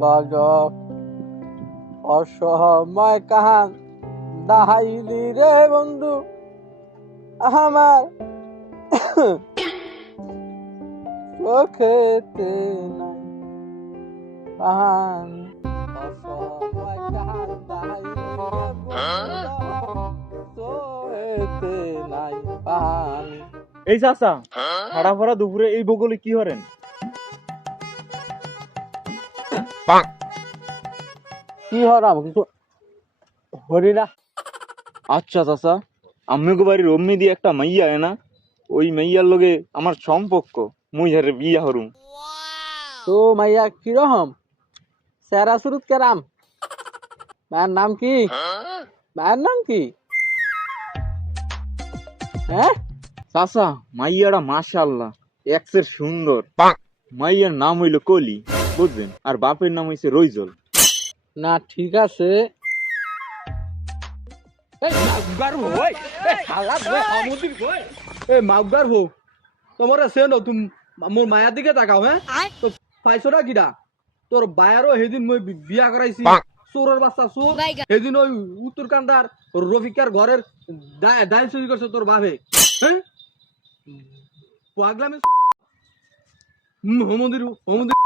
বজ অসহায় কাহান দাহাইলি রে বন্ধু আমার চোখেতে নাই কাহান অসহায় কাহান দাহাইলি রে বন্ধু চোখেতে নাই পানি। এই চাচা হাড়া ভরা দুপুরে এই বগলে কি হরেন? কি হরাম কিছু হরি না। আচ্ছা চাচা, আম্মুকে বাড়ির অম্মি দিয়ে একটা মাইয়া না, ওই মাইয়ার লগে আমার সম্পর্ক, মুই হারে বিয়া হরুম। তো মাইয়া কিরকম সেরা সুরুত কেরাম? মায়ের নাম কি? মায়ের নাম কি? হ্যাঁ চাচা মাইয়াটা মাশাআল্লাহ এক্সের সুন্দর। মাইয়ার নাম হইল কলি, বুঝছেন, আর বাপের নাম হইছে রইজল। না ঠিক আছে। মাউগার হো তোমার সে ন তুমি মোর মায়ার দিকে তাকাও। হ্যাঁ তো পাইছো না কিডা? তোর বায়ারও সেদিন মই বিয়া করাইছি, চোরের বাচ্চা চোর। সেদিন ওই উত্তর কান্দার রফিকার ঘরের ডাইল চুরি করছে তোর বাপে। হ্যাঁ পাগলামি হোমন্দির হোমন্দির